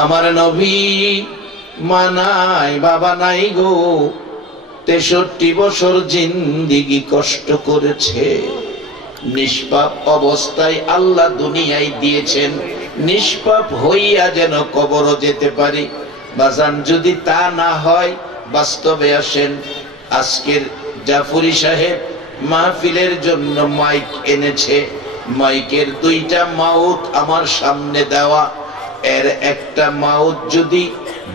আমার নবী মানাই বাবা নাই গো, 63 বছর জিন্দিগি কষ্ট করেছে। নিষ্পাপ অবস্থায় আল্লাহ দুনিয়ায় দিয়েছেন, নিষ্পাপ হইয়া যেন কবরও যেতে পারি। বাজান যদি তা না হয়, বাস্তবে আসেন। আজকের জাফরি সাহেব মাহফিলের জন্য মাইক এনেছে, মাইকের 2টা মাউথ আমার সামনে দেওয়া। এর একটা মাউথ যদি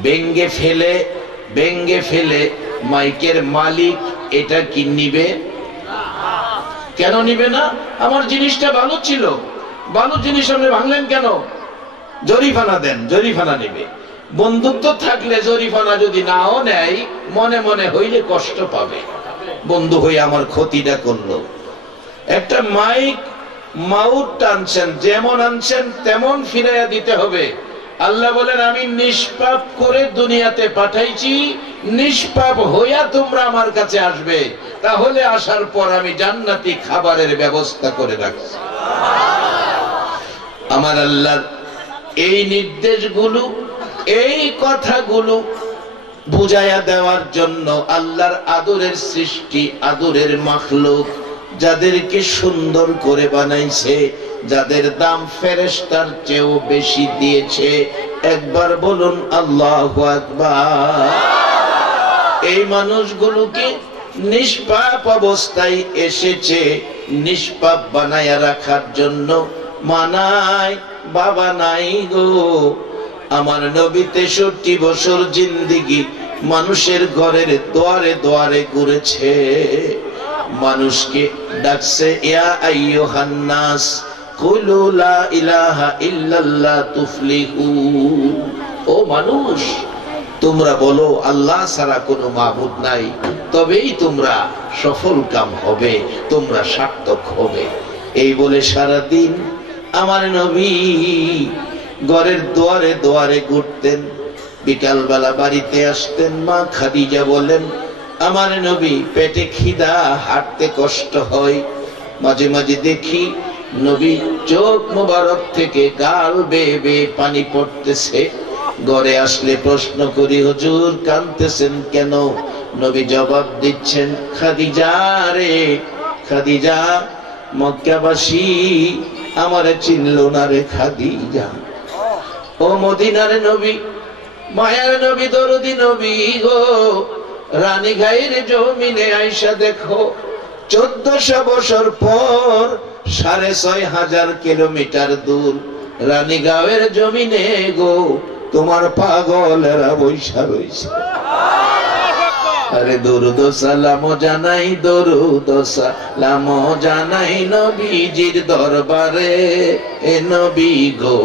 ভেঙ্গে ফেলে মাইকের মালিক এটা কি নিবে? কেন নিবে না? আমার জিনিসটা ভালো ছিল, ভালো জিনিস আপনি ভাঙলেন কেন? জরিফানা দেন, জরিফানা নিবে। বন্ধুত্ব থাকলে জরিফানা যদি নাও নেয়, মনে মনে হইলে কষ্ট পাবে। বন্ধু হয়ে আমার ক্ষতিটা করলো। একটা মাউথ টানছেন, যেমন আনছেন তেমন ফিরাইয়া দিতে হবে। আল্লাহ বলেন আমি নিষ্পাপ করে দুনিয়াতে পাঠাইছি, নিষ্পাপ হইয়া তোমরা আমার কাছে আসবে, তাহলে আসার পর আমি জান্নাতি খাবারের ব্যবস্থা করে রাখছি। আমার আল্লাহর এই নির্দেশগুলো, এই কথাগুলো বুঝাইয়া দেওয়ার জন্য আল্লাহর আদরের সৃষ্টি, আদরের মাখলুক, যাদেরকে সুন্দর করে বানাইছে, যাদের দাম ফেরেশতার চেয়েও বেশি দিয়েছে, একবার বলুন আল্লাহু আকবার। এই মানুষগুলোকে নিষ্পাপ অবস্থায় এসেছে, নিষ্পাপ বানায়া রাখার জন্য। মানায় বাবা নাই গো, আমার নবী 63 বছর জিন্দিগি মানুষের ঘরের দুয়ারে দুয়ারে ঘুরেছে, মানুষকে ডাকছে, ইয়া আইয়ুহান নাস কুলু লা ইলাহা ইল্লাল্লাহ তুফলিহু। ও মানুষ, তোমরা বলো আল্লাহ ছাড়া কোনো মাবুদ নাই, তবেই তোমরা সফল কাম হবে, তোমরা সার্থক হবে। এই বলে সারা দিন আমার নবী ঘরের দুয়ারে দুয়ারে ঘুরতেন। বিকাল বেলা বাড়িতে আসতেন। মা খাদিজা বলেন, আমার নবী পেটে খিদা, হাঁটতে কষ্ট হয়। মাঝে মাঝে দেখি নবী চোখ মোবারক থেকে গাল বেয়ে বেয়ে পানি পড়তেছে। ঘরে আসলে প্রশ্ন করি, হুজুর কাঁদতেছেন কেন? নবী জবাব দিচ্ছেন, খাদিজা রে খাদিজা, মক্কাবাসী আমারে চিনল না রে খাদিজা। ও মদিনার নবী, মায়ার নবী, দরদি নবী গো, রানী গায়ের জমিনে আইসা দেখো, 1400 বছর পর 6500 কিলোমিটার দূর রানীগাঁওয়ের জমিনে গো, তোমার পাগলেরা বৈশা রইছে। আরে দরুদ সালাম জানাই, দরুদ সালাম জানাই নবীজির দরবারে। এ নবী গো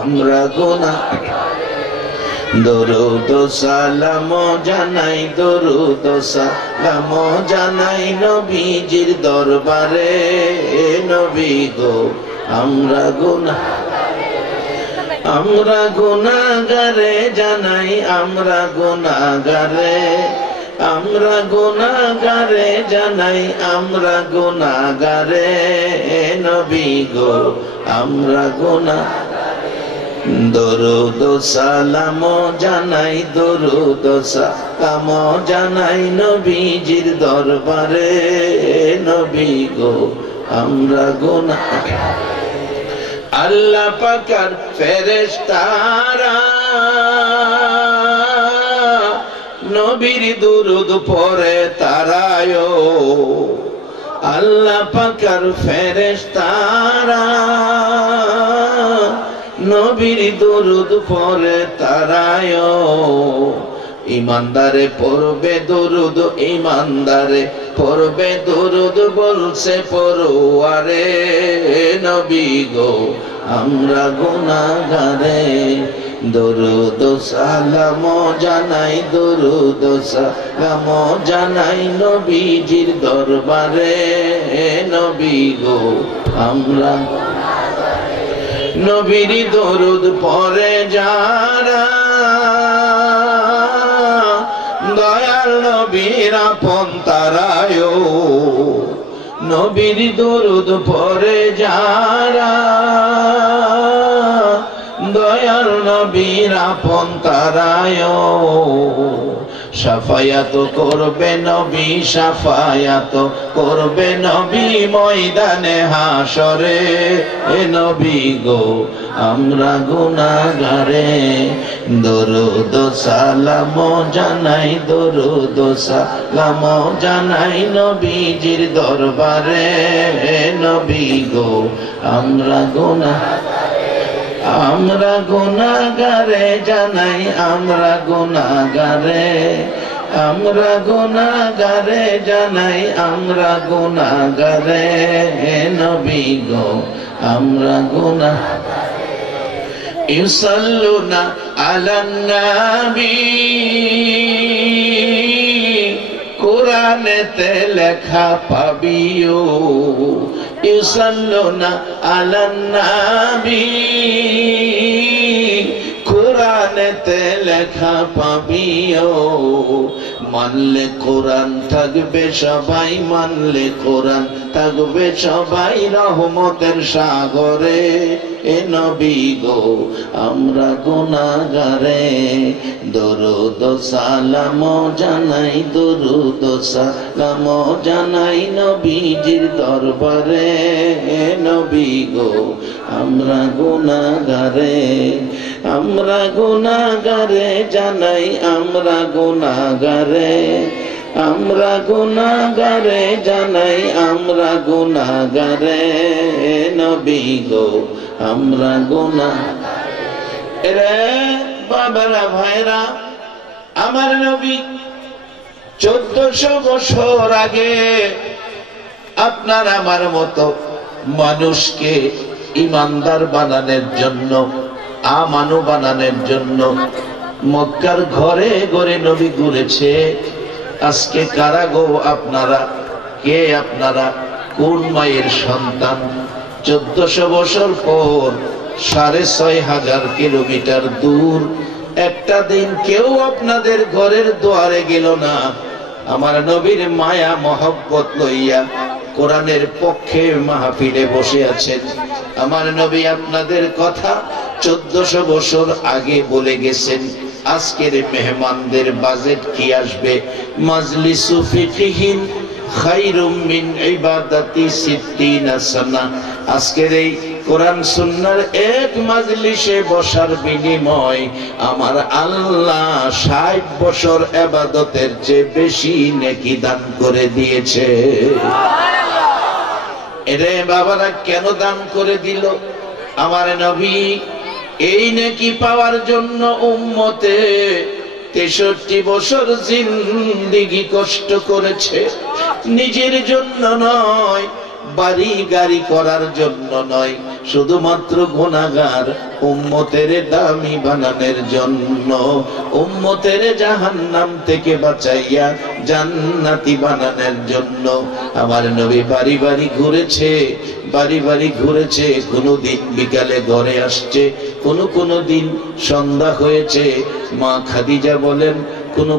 আমরা গুনাহগার, দরুদ সালাম জানাই, দরুদ সালাম জানাই নবীজির দরবারে। এ নবী গো আমরা আমরা গুনাহগারে জানাই, আমরা গুনাহগারে, আমরা গুনাহগারে জানাই, আমরা গুনাহগারে। নবী গো আমরা গুনাহগারে, দরুদ সালাম জানাই, দরুদ সালাম জানাই নবীজির দরবারে। নবী গো আমরা গুনাহগারে। আল্লাহ পাকের ফেরেশতারা নবীর দুরূদ পড়ে তারায়, আল্লাহ পাকের ফেরেশতারা নবীর দুরূদ পড়ে তারায়। ইমানদারে পড়বে দুরূদ, ইমানদারে পড়বে দুরূদ, বলছে পড়ুয়ারে। নবী গো আমরা গুনাহগারে, দরুদ সালাম জানাই, দরুদ সালাম জানাই নবীজির দরবারে। নবী গো আমরা নবীর দরুদ পড়ে যারা, দয়াল নবীর আপন তারায়। নবীর দরুদ পড়ে যারা, দয়াল নবীর আপন তারায় শাফায়াত করবে নবী শাফায়াত করবে নবী ময়দানে হাসরে এ নবী গো আমরা গুনাহগারে দরুদ সালাম জানাই দরুদ সালাম জানাই নবীজির দরবারে এ নবী গো আমরা গুনাহগারে জানাই আমরা গুনাহগারে জানাই আমরা গুনাহগারে হে নবী গো আমরা গুনাহগারে ইউসাল্লুনা আলান নবী কোরআনেতে লেখা পাবিও ইউসাল্লুনা আলান নবী কোরআনেতে লেখা পাবিও মানলে কোরআন থাকবে সবাই মানলে কোরআন থাকবে সবাই রহমতের সাগরে এ নবী গো আমরা গুনাহগারে দরুদ সালাম জানাই দরুদ সালাম জানাই নবীজির দরবারে এ নবী গো আমরা গুনাহগারে জানাই আমরা গুনাহগারে জানাই আমরা গুনাহগারে নবী গো আমরা গুনাহগারে রে বাবারা ভাইরা আমার নবী 1400 বছর আগে আপনার আমার মতো মানুষকে ইমানদার বানানোর জন্য আমানু বানানোর জন্য মক্কার ঘরে ঘরে নবী ঘুরেছে। আজকে কারা গো আপনারা? কে আপনারা? কোন মায়ের সন্তান? 1400 বছর পর 6500 কিলোমিটার দূর একটা দিন কেউ আপনাদের ঘরের দুয়ারে গেল না। আমার নবীর মায়া মহব্বত লইয়া কোরআনের পক্ষে মাহফিলে বসে আছেন। আমার নবী আপনাদের কথা 1400 বছর আগে বলে গেছেন। আজকের মেহমানদের বাজেট কি আসবে? মাজলিসু ফিকহিন খায়রুম মিন ইবাদাতি 60 সানা। আজকের এই কোরআন সুন্নাহর এক মাজলিসে বসার বিনিময় আমার আল্লাহ 60 বছর ইবাদতের চেয়ে বেশি নেকি দান করে দিয়েছে। এরে বাবারা কেন দান করে দিল? আমার নবী এই নেকি পাওয়ার জন্য উম্মতে 63 বছর জিন্দেগি কষ্ট করেছে। নিজের জন্য নয়, বাড়ি গাড়ি করার জন্য নয়, শুধুমাত্র গুনাহগার উম্মতের দামি বানানোর জন্য, উম্মতের জাহান্নাম থেকে বাঁচাইয়া জান্নাতি বানানোর জন্য আমার নবী বাড়ি বাড়ি ঘুরেছে, বাড়ি বাড়ি ঘুরেছে। কোনদিন বিকালে ঘরে আসছে, কোন দিন সন্ধ্যা হয়েছে। মা খাদিজা বলেন কোন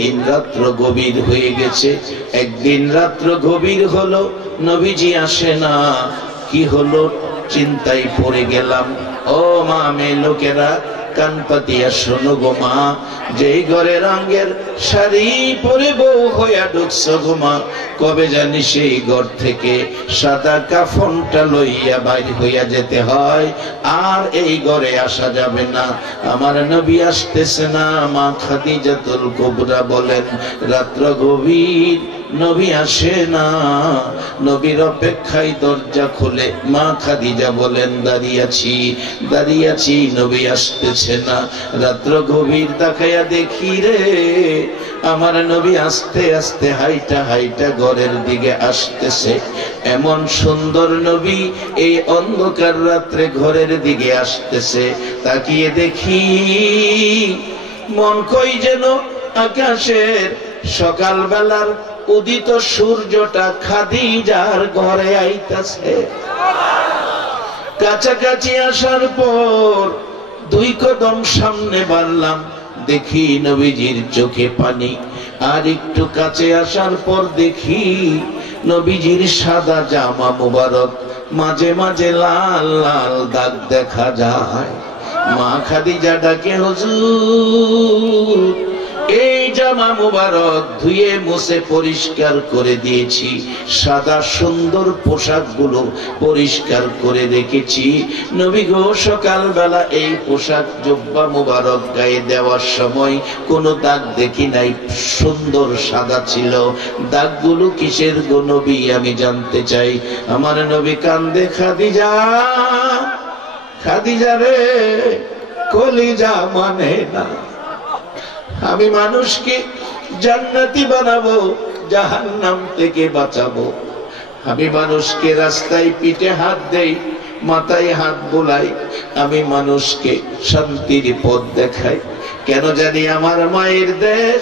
দিন রাত্র গভীর হয়ে গেছে। একদিন রাত্র গভীর হলো, নবীজি আসে না। কি হলো? চিন্তায় পড়ে গেলাম। ও মা, মেয়ে লোকেরা কান পাতিয়া শোনো গো মা, যেই ঘরে রঙের শাড়ি পরে বউ হইয়া ঢুকছো গো মা, কবে জানি সেই ঘর থেকে সাদা কাফনটা লইয়া বাইর হইয়া যেতে হয়, আর এই ঘরে আসা যাবে না। আমার নবী আসতেছে না। মা খাদিজাতুল কুবরা বলেন রাত্র গভীর, নবী আসে না। নবীর অপেক্ষায় দরজা খুলে মা খাদিজা বলেন দাঁড়িয়ে আছি, নবী আসতেছে না। রাত্র গভীর, তাকাইয়া দেখি রে আমার নবী আস্তে আস্তে হাইটা ঘরের দিকে আসতেছে। এমন সুন্দর নবী এই অন্ধকার রাত্রে ঘরের দিকে আসতেছে। তাকিয়ে দেখি মন কই যেন আকাশের সকালবেলার উদিত সূর্যটা খাদিজার ঘরে আইতাছে। কাছাকাছি আসার পর 2 কদম সামনে বাড়লাম, দেখি নবীজির চোখে পানি। আর একটু কাছে আসার পর দেখি নবীজির সাদা জামা মুবারক মাঝে মাঝে লাল লাল দাগ দেখা যায়। মা খাদিজা ডাকে, হুজুর এই জামা মুবারক ধুয়ে মুছে পরিষ্কার করে দিয়েছি, সাদা সুন্দর পোশাকগুলো পরিষ্কার করে রেখেছি। নবী গো সকালবেলা এই পোশাক জুব্বা মুবারক গায়ে দেওয়ার সময় কোনো দাগ দেখি নাই, সুন্দর সাদা ছিল। দাগগুলো কিসের গো নবী আমি জানতে চাই। আমার নবী কান্দে, খাদিজা, খাদিজা রে, কলিজা মানে না। আমি মানুষকে জান্নাতি বানাবো, জাহান্নাম থেকে বাঁচাবো। আমি মানুষকে রাস্তায় পিঠে হাত দেই, মাথায় হাত বোলাই, আমি মানুষকে শান্তির পথ দেখাই। কেন জানি আমার মায়ের দেশ,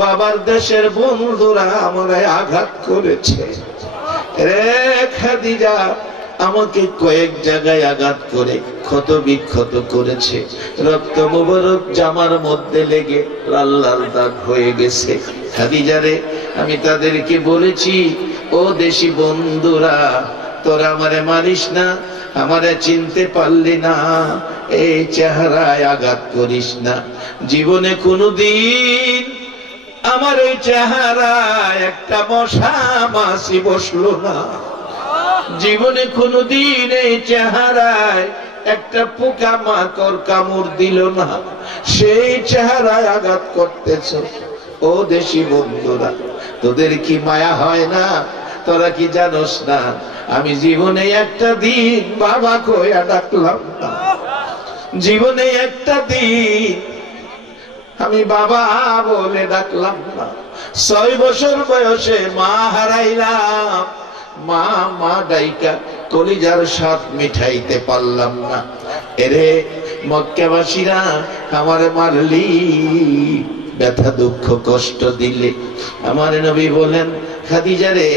বাবার দেশের বন্ধুরা আমায় আঘাত করেছে রে খাদিজা, আমাকে কয়েক জায়গায় আঘাত করে ক্ষত বিক্ষত করেছে। রক্ত মুবারক জামার মধ্যে লেগে লাল লাল দাগ হয়ে গেছে। খাদিজারে আমি তাদেরকে বলেছি, ও দেশি বন্ধুরা, তোরা আমারে মারিস না, আমারে চিনতে পারলি না, এই চেহারায় আঘাত করিস না। জীবনে কোনোদিন আমার এই চেহারায় একটা মশা মাছি বসলো না। জীবনে কোনোদিন এই চেহারায় একটা পোকা মাকড় কামড় দিল না। সেই চেহারায় আঘাত করতেছ। ও দেশি বন্ধুরা, তোদের কি মায়া হয় না? তোরা কি জানোস না আমি জীবনে একটা দিন বাবা কইয়া ডাকলাম না। জীবনে একটা দিন আমি বাবা বলে ডাকলাম না। 6 বছর বয়সে মা হারাইলাম। মা মা ডাইকা কলিজার স্বাদ মিঠাইতে পারলাম না। এরে মক্কাবাসীরা, আমার মারলি, ব্যথা দুঃখ কষ্ট দিলে। আমার নবী বলেন, খাদিজা রে,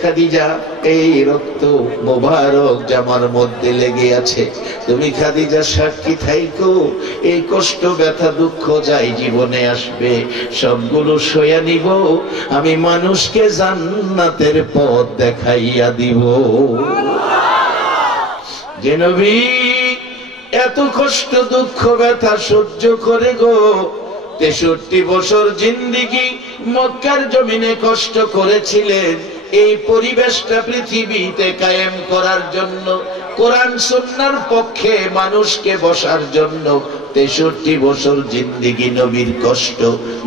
খাদিজা এই রক্ত মোবারক জামার মধ্যে লেগে আছে, তুমি খাদিজা সাক্ষী থাইকো, এই কষ্ট ব্যথা দুঃখ যাই জীবনে আসবে সবগুলো সইয়া নিব, আমি মানুষকে জান্নাতের পথ দেখাইয়া দিব। যে নবী এত কষ্ট দুঃখ ব্যথা সহ্য করে গো 63 বছর জিন্দেগি মক্কার জমিনে কষ্ট করেছিলেন এই পরিবেশটা পৃথিবীতে কায়েম করার জন্য, কোরআন সুন্নাহর পক্ষে মানুষকে বসার জন্য 63 বছর জিন্দেগি নবীর কষ্ট।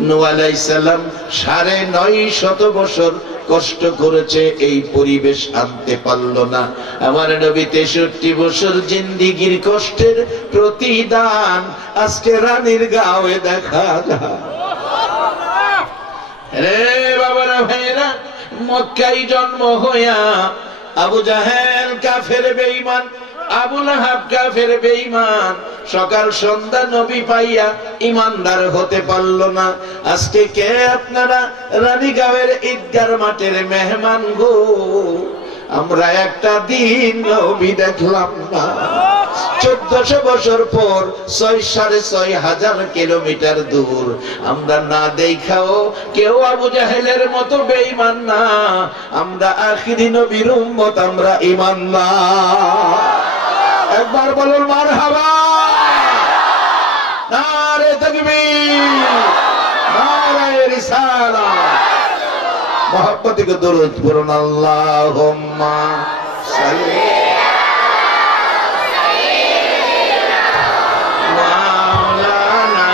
নূহ আলাইহিস সালাম 950 বছর কষ্ট করেছে, এই পরিবেশ আনতে পারল না। আমার নবী 63 বছর জিন্দেগির কষ্টের প্রতিদান আজকে রানীর গাঁয়ে দেখা যায়। রে বাবারা ভাইরা, মক্কায় জন্ম হইয়া আবু জাহেল কাফের বেঈমান, আবু লাহাব কাফের বেঈমান, সকাল সন্ধ্যা নবী পাইয়া ইমানদার হতে পারল না। আজকে কে আপনারা রানীগাঁওয়ের ঈদগার মাঠের মেহমান গো? আমরা একটা দিন নবী দেখলাম না। 1400 বছর পর 6,500 কিলোমিটার দূর আমরা না দেখাও কেউ আবু জাহেলের মতো বেঈমান না। আমরা আখিরি নবীর উম্মত, আমরা ঈমানদার। একবার বলুন মারহাবা, নারে তাকবীর, নারে রিসালাত। मोहब्बत के दुरूद पढ़ो अल्लाहुम्मा सल्ली मौलाना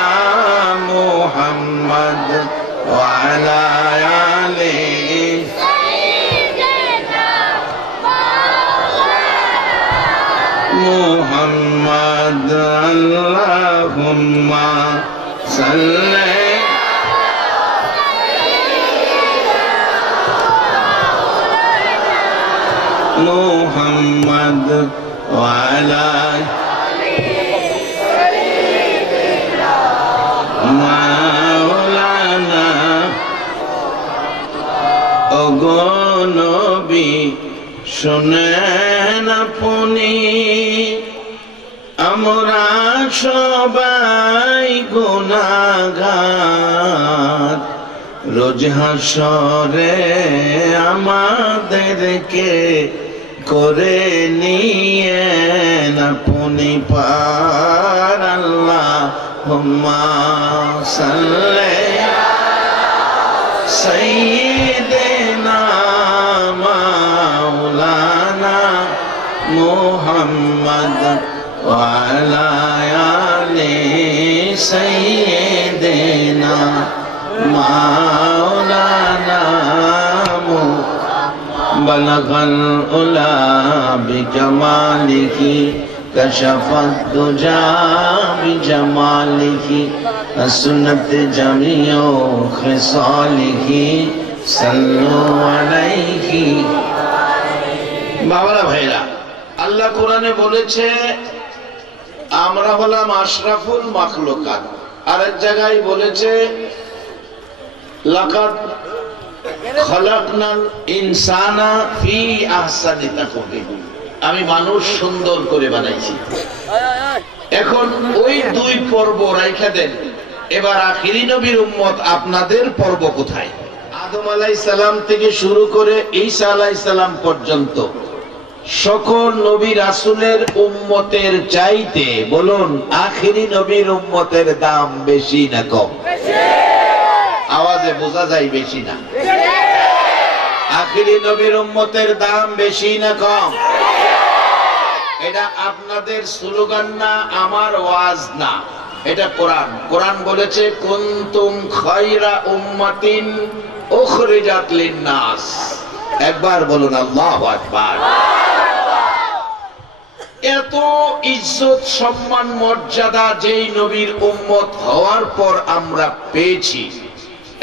मुहम्मद व अला आले मुहम्मद अल्लाहुम्मा सल्ली मुहम्मद वाला मौलाना। ओगो नबी শুনেন আপনি, আমরা সবাই গুনাহগার, রোজ হাসরে আমাদেরকে করে নিয়েন আপনি পার আল্লাহুম্মা সাল্লি সাইয়্যিদিনা মাওলানা মুহাম্মদ ওয়া আলা আলি সাইয়্যিদিনা মাওলানা বলগল উলা বিকামালিহি কশফত দুজা বিজামালিহি সুন্নত জামিউ খিসালিহি সাল্লু আলাইহি। বাবারা ভাইরা, আল্লাহ কোরআনে বলেছে আমরা হলাম আশরাফুল মাখলুকাত। আরেক জায়গায় বলেছে লাকাদ খালাকনাল ইনসানা ফি আহসানি তাকওয়িম, আমি মানুষ সুন্দর করে বানাইছি। এখন ওই দুই পর্ব রাইখা দেন, এবার আখিরি নবীর উম্মত আপনাদের পর্ব কোথায়? আদম আলাইহিস সালাম থেকে শুরু করে ঈসা আলাইহিস সালাম পর্যন্ত সকল নবী রাসূলের উম্মতের চাইতে বলুন আখিরি নবীর উম্মতের দাম বেশি না কম? আওয়াজে বোঝা যায় বেশি না? আখিরি নবীর উম্মতের দাম বেশি না কম? এটা আপনাদের স্লোগান না, আমার ওয়াজ না, এটা কোরআন। কোরআন বলেছে কুনতুম খায়রা উম্মাতিন উখরিজাত লিন-নাস। একবার বলুন আল্লাহু আকবার। এত ইজ্জত সম্মান মর্যাদা যেই নবীর উম্মত হওয়ার পর আমরা পেয়েছি,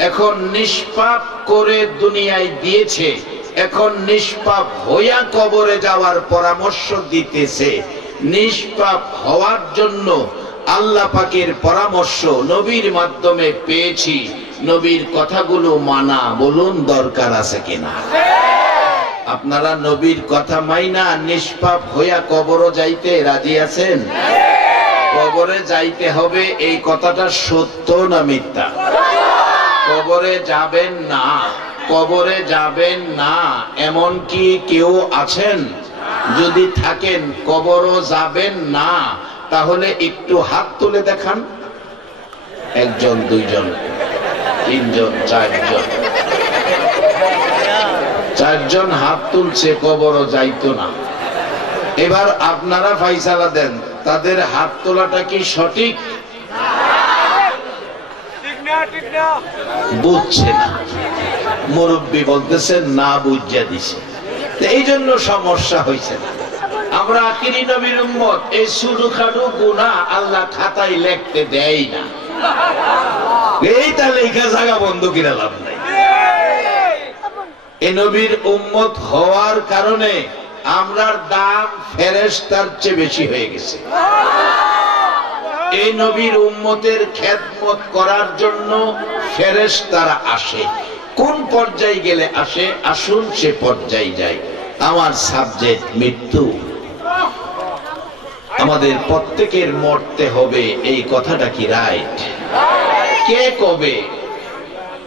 এখন নিষ্পাপ করে দুনিয়ায় দিয়েছে, এখন নিষ্পাপ হইয়া কবরে যাওয়ার পরামর্শ দিতেছে। নিষ্পাপ হওয়ার জন্য আল্লাহ পাকের পরামর্শ নবীর মাধ্যমে পেয়েছি। নবীর কথাগুলো মানা বলুন দরকার আছে কিনা? আপনারা নবীর কথা মাইনা নিষ্পাপ হইয়া কবরে যাইতে রাজি আছেন? কবরে যাইতে হবে, এই কথাটা সত্য না মিথ্যা? কবরে যাবেন না, কবরে যাবেন না এমন কি কেউ আছেন? যদি থাকেন কবরও যাবেন না, তাহলে একটু হাত তুলে দেখান। একজন, দুইজন, তিনজন, চারজন। চারজন হাত তুলছে, কবরও যাইতো না। এবার আপনারা ফাইসালা দেন, তাদের হাত তোলাটা কি সঠিক? বুঝছে না, মুরব্বী বলতেছেন না, বুঝিয়ে দিছে, এই জন্য সমস্যা হয়েছে না। আমরা আখিরি নবীর উম্মত, এই ছোটখাটো গুনাহ আল্লাহ খাতায় লিখতে দেয় না। এইটা লেখা জায়গা বন্ধ করে লাভ নাই। এই নবীর উম্মত হওয়ার কারণে আমরার দাম ফেরেশতার চেয়ে বেশি হয়ে গেছে। এই নবীর উম্মতের খেদমত করার জন্য ফেরেশতারা আসে। কোন পর্যায়ে গেলে আসে? আসুন সে পর্যায়ে যাই। আমার সাবজেক্ট মৃত্যু। আমাদের প্রত্যেকের মরতে হবে, এই কথাটা কি রাইট? কে কবে,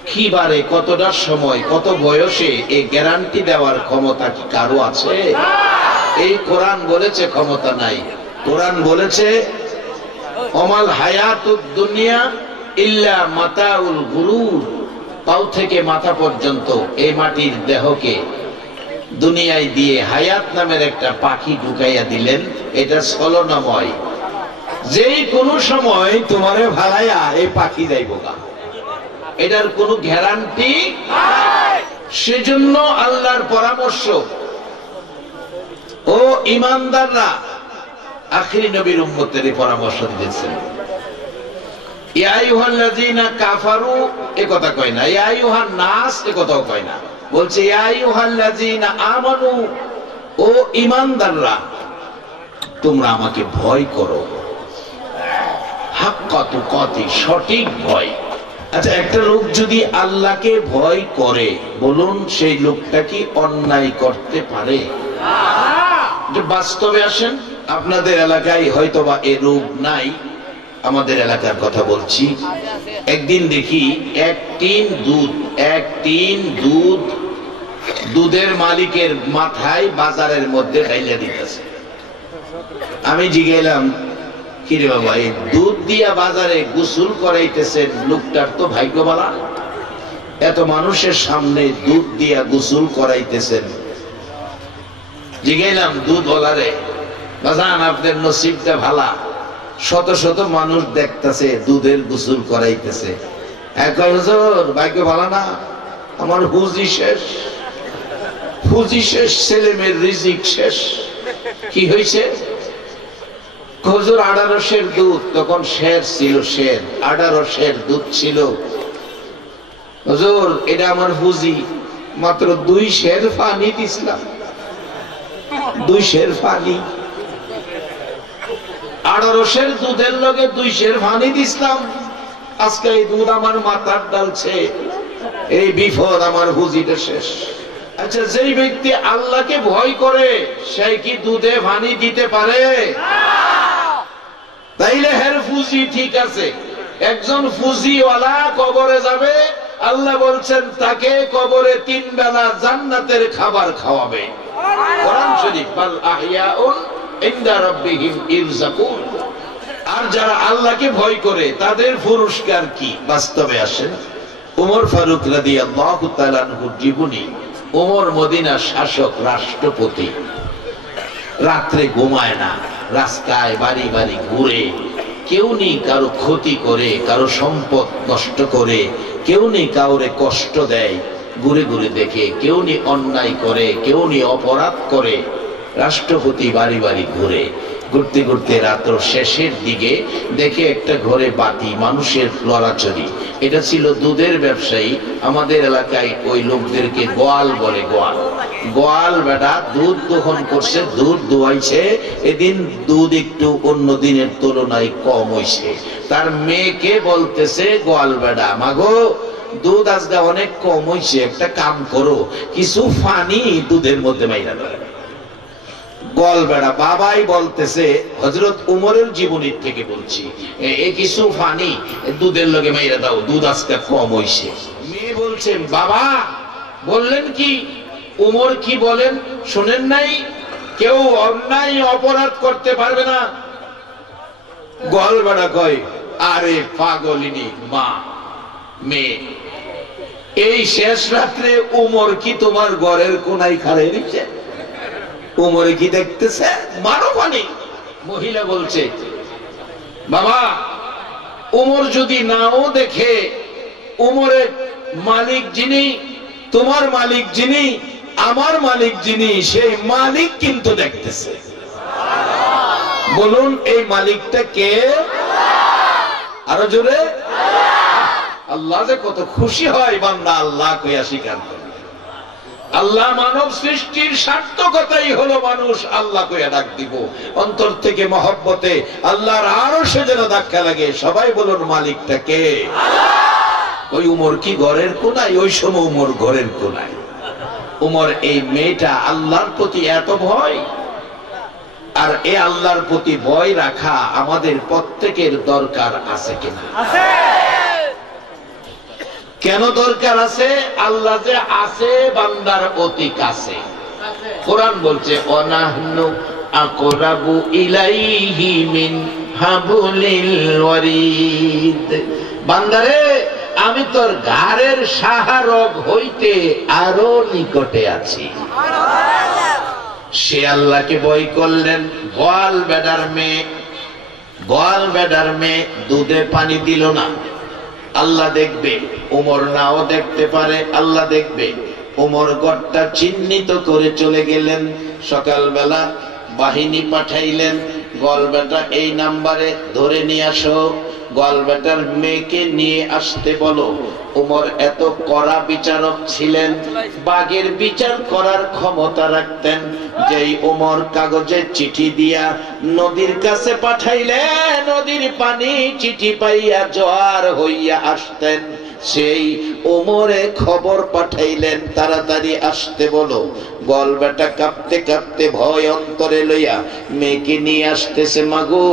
কিবারে, কতটার সময়, কত বয়সে, এই গ্যারান্টি দেওয়ার ক্ষমতা কি কারো আছে? এই কোরআন বলেছে ক্ষমতা নাই। কোরআন বলেছে অমাল হায়াতুদ দুনিয়া ইল্লা মাতাউল গুরুর। পাও থেকে মাথা পর্যন্ত এই মাটির দেহকে দুনিয়ায় দিয়ে হায়াত নামের একটা পাখি ঢুকাইয়া দিলেন। এটা ছলনাময়, যেই কোনো সময় তোমারে ভাড়াইয়া এই পাখি যাইব গা, এটার কোনো গ্যারান্টি নাই। সেজন্য আল্লাহর পরামর্শ, ও ইমানদাররা, আখিরি নবীর উম্মতের পরামর্শ দিয়েছেন। ইয়া আইয়ুহাল্লাযীনা কাফারু এ কথা কয় না, ইয়া আইয়ুহান নাস এ কথাও কয় না, বলছে ইয়া আইয়ুহাল্লাযীনা আমানু, ও ইমানদাররা তোমরা আমাকে ভয় করো। হাক্কা তুকাতি, সঠিক ভয়। আচ্ছা, একটা লোক যদি আল্লাহকে ভয় করে, বলুন সেই লোকটা কি অন্যায় করতে পারে? বাস্তবে আসেন, আপনাদের এলাকায় হয়তোবা এ রোগ নাই, আমাদের এলাকার কথা বলছি। একদিন দেখি এক টিন দুধ দুধের মালিকের মাথায় বাজারের মধ্যে ঢাইলা দিতেছে। আমি জিজ্ঞাইলাম, কিরে বাবা, এই দুধ দিয়া বাজারে গোসল করাইতেছেন, লোকটার তো ভাগ্য বালা, এত মানুষের সামনে দুধ দিয়া গোসল করাইতেছেন। জিজ্ঞাইলাম দুধ বলারে, বাজান আপনার নসিবটা ভালা, শত শত মানুষ দেখতেছে দুধের গোসল করাইতেছে। হুজুর ভাগ্য ভালো না, আমার হুজি শেষ, হুজি শেষ, ছেলে মেয়ের রিজিক শেষ। কি হয়েছে? হুজুর 18 সের দুধ, তখন শের ছিল, শের 18 সের দুধ ছিল। হুজুর এটা আমার হুজি, মাত্র 2 সের পানি দিছিলাম, 2 সের পানি, 18 সের দুধের লগে 2 সের পানি দিছিলাম। আজকে এই দুধ আমার মাথার ডালছে, এই বিপদ, আমার হুজিটা শেষ। আচ্ছা, যেই ব্যক্তি আল্লাহকে ভয় করে সে কি দুধে পানি দিতে পারে? তাইলে হের ফুজি ঠিক আছে। একজন ফুজিওয়ালা কবরে যাবে, আল্লাহ বলছেন তাকে কবরে 3 বেলা জান্নাতের খাবার খাওয়াবে। কোরআন শরীফ, বাল আহইয়াউন ইনদা রাব্বিহিম ইরযাকুন। আর যারা আল্লাহকে ভয় করে তাদের পুরস্কার কি? বাস্তবে আসেন, ওমর ফারুক রাদিয়াল্লাহু তাআলা আনহুর জীবনী। ওমর মদিনার শাসক, রাষ্ট্রপতি, রাত্রে ঘুমায় না, রাস্তায় বাড়ি বাড়ি ঘুরে, কেউ নেই কারো ক্ষতি করে, কারো সম্পদ নষ্ট করে, কেউ নেই কাউরে কষ্ট দেয়, ঘুরে ঘুরে দেখে, কেউ নেই অন্যায় করে, কেউ নেই অপরাধ করে। রাষ্ট্রপতি বাড়ি বাড়ি ঘুরে, ঘুরতে ঘুরতে রাত্র শেষের দিকে দেখে একটা ঘরে বাতি, মানুষের লড়াচড়ি। এটা ছিল দুধের ব্যবসায়ী। আমাদের এলাকায় ওই লোকদেরকে গোয়াল বলে, গোয়াল। গোয়াল বেটা দুধ দোহন করছে, দুধ দোয়াইছে। এদিন দুধ একটু অন্য দিনের তুলনায় কম হইছে। তার মেয়েকে বলতেছে গোয়াল বেটা, মাগো দুধ আজকে অনেক কম হইছে, একটা কাম করো, কিছু পানি দুধের মধ্যে মাইরা দাও। গোয়াল বেড়া বাবাই বলতেছে, হযরত উমরের জীবনীর থেকে বলছি, এই কিছু পানি দুধের লগে মাইরা দাও, দুধ আজকে কম হইছে। মেয়ে বলছে, বাবা বললেন কি? উমর কি বলেন শুনেন নাই? কেউ অন্যায় অপরাধ করতে পারবে না। গোয়াল বেড়া কয়, আরে পাগলিনী মা, মেয়ে, এই শেষ রাত্রে উমর কি তোমার ঘরের কোনায় খাড়াই দিচ্ছে? উমরে কি দেখতেছে? মারো পানি। মহিলা বলছে, বাবা উমর যদি নাও দেখে, উমরের মালিক যিনি, তোমার মালিক যিনি, আমার মালিক যিনি, সেই মালিক কিন্তু দেখতেছে। বলুন এই মালিকটা কে? আরো জোরে। আল্লাহ যে কত খুশি হয় বান্দা আল্লাহ কইয়া স্বীকার করে। আল্লাহ মানব সৃষ্টির সার্থকতাই হলো মানুষ আল্লাহ কইয়া ডাক দিব। অন্তর থেকে মহব্বতে আল্লাহর আরশে যেন ধাক্কা লাগে। সবাই বলুন মালিকটা কে? ওই উমর কি ঘরের কোনায়? ওই সময় উমর ঘরের কোনায়। উমর এই মেয়েটা আল্লাহর প্রতি এত ভয়, আর এ আল্লাহর প্রতি ভয় রাখা আমাদের প্রত্যেকের দরকার আছে কিনা? কেন দরকার আছে? আল্লাহ যে আছে বান্দার অতি কাছে। কোরআন বলছে, অনাহনু আকরাবু ইলাইহি মিন হাবলিল ওয়ারিদ। বান্দারে আমি তোর ঘাড়ের সাহারগ হইতে আরো নিকটে আছি। সে আল্লাহকে ভয় করলেন। গোয়াল বেডার মেয়ে, গোয়াল বেডার মেয়ে দুধে পানি দিল না। আল্লাহ দেখবে, উমর নাও দেখতে পারে, আল্লাহ দেখবে। উমর ঘরটা চিহ্নিত করে চলে গেলেন। সকালবেলা বাহিনী পাঠাইলেন, গোয়ালবেটা এই নাম্বারে ধরে নিয়ে আসো, গোয়ালবেটার মেয়েকে নিয়ে আসতে বলো। উমর এত কড়া বিচারক ছিলেন, বাঘের বিচার করার ক্ষমতা রাখতেন। যেই উমর কাগজে চিঠি দিয়া নদীর কাছে পাঠাইলে, নদীর পানি চিঠি পাইয়া জোয়ার হইয়া আসতেন। সেই ওমরে খবর পাঠাইলেন, তাড়াতাড়ি আসতে বলো। গল বেটা কাঁপতে কাঁপতে ভয় অন্তরে লইয়া মেয়েকে নিয়ে আসতেছে। মাগো,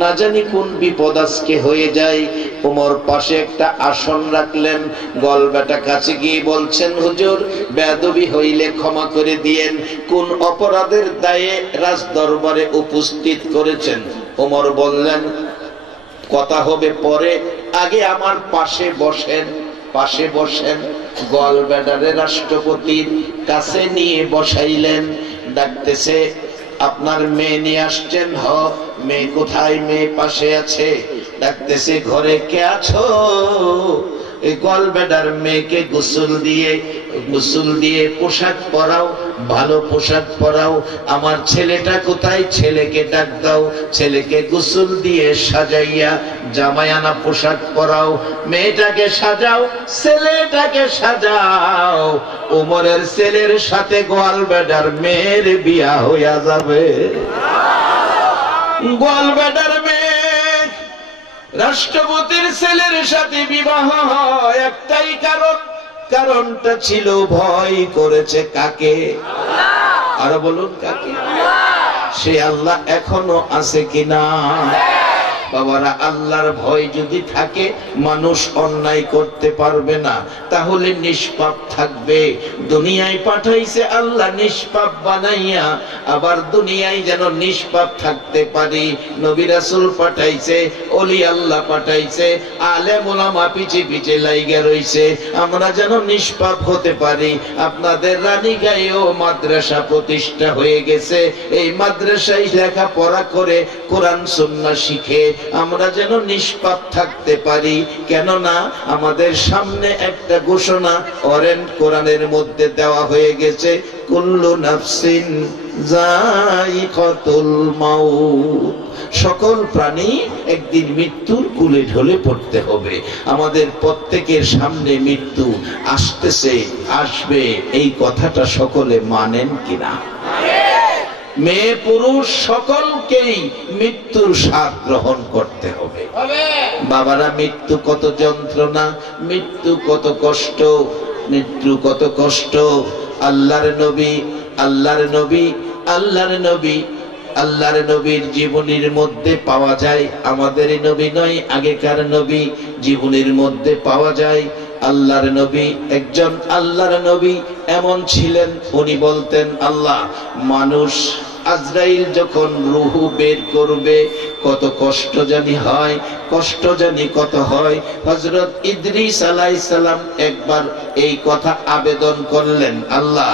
না জানি কোন বিপদ আজকে হয়ে যায়। ওমর পাশে একটা আসন রাখলেন। গল বেটা কাছে গিয়ে বলছেন, হুজুর, বেয়াদবি হইলে ক্ষমা করে দিয়েন। কোন অপরাধের দায়ে রাজ দরবারে উপস্থিত করেছেন? ওমর বললেন, কথা হবে পরে, আগে আমার পাশে বসেন। পাশে বসেন। গল বেটারে রাষ্ট্রপতির কাছে নিয়ে বসাইলেন। ডাকতেছে, আপনার মেয়ে নিয়ে আসছেন? হ। মেয়ে কোথায়? মেয়ে পাশে আছে। ডাকতেছে, ঘরে কে আছো? এই গল বেটার মেয়েকে গোসল দিয়ে পোশাক পরাও, ভালো পোশাক পরাও। আমার ছেলেটা কোথায়? ছেলেকে ডাক দাও। ছেলেকে গোসল দিয়ে সাজাইয়া জামায়ানা পোশাক পরাও। মেয়েটাকে সাজাও, ছেলেটাকে সাজাও। ওমরের ছেলের সাথে গল বেটার মেয়ের বিয়া হইয়া যাবে। গল বেটার মেয়ে রাষ্ট্রপতির ছেলের সাথে বিবাহ হয় একটাই কারণ। কারণটা ছিল ভয় করেছে কাকে? আরো বলুন, কাকে? সে আল্লাহ এখনো আছে কিনা? বাবারা, আল্লাহর ভয় যদি থাকে মানুষ অন্যায় করতে পারবে না, তাহলে নিষ্পাপ থাকবে। দুনিয়ায় পাঠাইছে আল্লাহ নিষ্পাপ বানাইয়া, আবার দুনিয়ায় যেন নিষ্পাপ থাকতে পারি। নবী রাসূল পাঠাইছে, ওলি আল্লাহ পাঠাইছে, আলেম ওলামা পিছে পিছে লাইগা রইছে, আমরা যেন নিষ্পাপ হতে পারি। আপনাদের রানীগাঁয়েও মাদ্রাসা প্রতিষ্ঠা হয়ে গেছে। এই মাদ্রাসায় লেখাপড়া করে কোরআন সুন্নাহ শিখে আমরা যেন নিষ্পাপ থাকতে পারি। কেননা আমাদের সামনে একটা ঘোষণা অরেন্ট কোরআনের মধ্যে দেওয়া হয়ে গেছে, কুল্লু নাফসিন যায়িকাতুল মাউত। সকল প্রাণী একদিন মৃত্যুর কুলে ঢলে পড়তে হবে। আমাদের প্রত্যেকের সামনে মৃত্যু আসতেছে, আসবে, এই কথাটা সকলে মানেন কিনা? মেয়ে পুরুষ সকলকেই মৃত্যুর স্বাদ গ্রহণ করতে হবে। বাবারা, মৃত্যু কত যন্ত্রণা, মৃত্যু কত কষ্ট, মৃত্যু কত কষ্ট। আল্লাহর নবীর জীবনীর মধ্যে পাওয়া যায়। আমাদেরই নবী নয়, আগেকার নবী জীবনীর মধ্যে পাওয়া যায়। আল্লাহর নবী, একজন আল্লাহর নবী এমন ছিলেন, উনি বলতেন, আল্লাহ, মানুষ আজরাইল যখন রূহ বের করবে কত কষ্ট জানি হয়, কষ্ট জানি কত হয়। হযরত ইদ্রিস আলাইহিস সালাম একবার এই কথা আবেদন করলেন, আল্লাহ,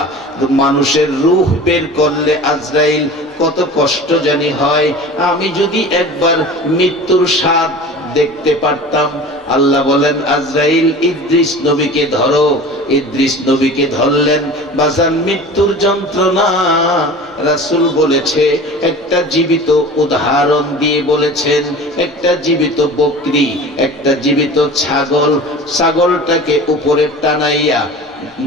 মানুষের রূহ বের করলে আজরাইল কত কষ্ট জানি হয়, আমি যদি একবার মৃত্যুর স্বাদ দেখতে পারতাম। আল্লাহ বলেন, আজরাইল, ইদ্রিস নবীকে ধরো। ইদ্রিস নবীকে ধরলেন। বাজান, মৃত্যুর যন্ত্রণা রাসূল বলেছে, একটা জীবিত উদাহরণ দিয়ে বলেছেন। একটা জীবিত বকরি, একটা জীবিত ছাগল, ছাগলটাকে উপরে টানাইয়া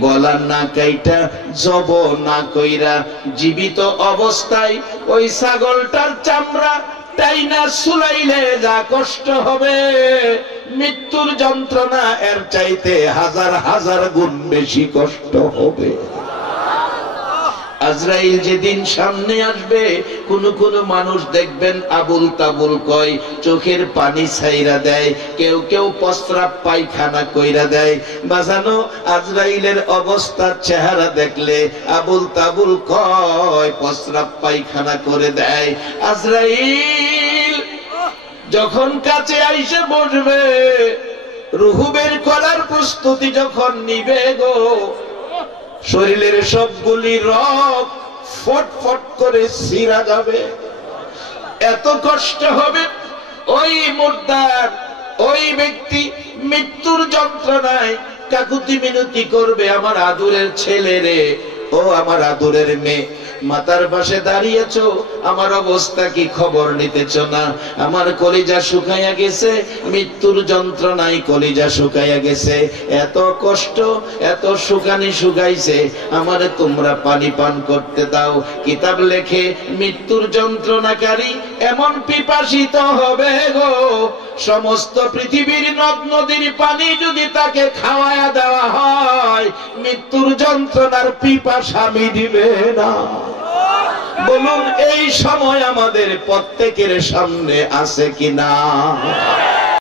গলা না কাইটা, জব না কইরা, জীবিত অবস্থায় ওই ছাগলটার চামড়া টাইনা সুলাইলে যা কষ্ট হবে, মৃত্যুর যন্ত্রণা এর চাইতে হাজার হাজার গুণ বেশি কষ্ট হবে। আজরাইল যেদিন সামনে আসবে, কোন কোন মানুষ দেখবেন আবুল তাবুল কয়, চোখের পানি ছাইরা দেয়, কেউ কেউ প্রস্রাব পায়খানা কইরা দেয়। বাজানো, আজরাইলের অবস্থার চেহারা দেখলে আবুল তাবুল কয়, প্রস্রাব পায়খানা করে দেয়। আজরাইল যখন কাছে আইসে বসবে, রূহ বের করার প্রস্তুতি যখন নিবে গো, শরীরের সবগুলি রক্ত ফটফট করে ছিঁড়া যাবে, এত কষ্ট হবে। ওই মুর্দার, ওই ব্যক্তি মৃত্যুর যন্ত্রণায় কাকুতি মিনতি করবে, আমার আদরের ছেলে রে, ও আমার আদরের মেয়ে, মাতার পাশে দাঁড়িয়েছো, আমার অবস্থা কি খবর নিতেছ না? আমার কলিজা শুকাইয়া গেছে, মৃত্যুর যন্ত্রণায় কলিজা শুকাইয়া গেছে, এত কষ্ট, এত শুকানি শুকাইছে, আমারে তোমরা পানি পান করতে দাও। কিতাব লেখে মৃত্যুর যন্ত্রণাকারী এমন পিপাসিত হবে গো, সমস্ত পৃথিবীর নদ নদীর পানি যদি তাকে খাওয়ায়া দেওয়া হয়, মৃত্যুর যন্ত্রণার পিপাসা মিটবে না। বলুন এই সময় আমাদের প্রত্যেকের সামনে আছে কিনা?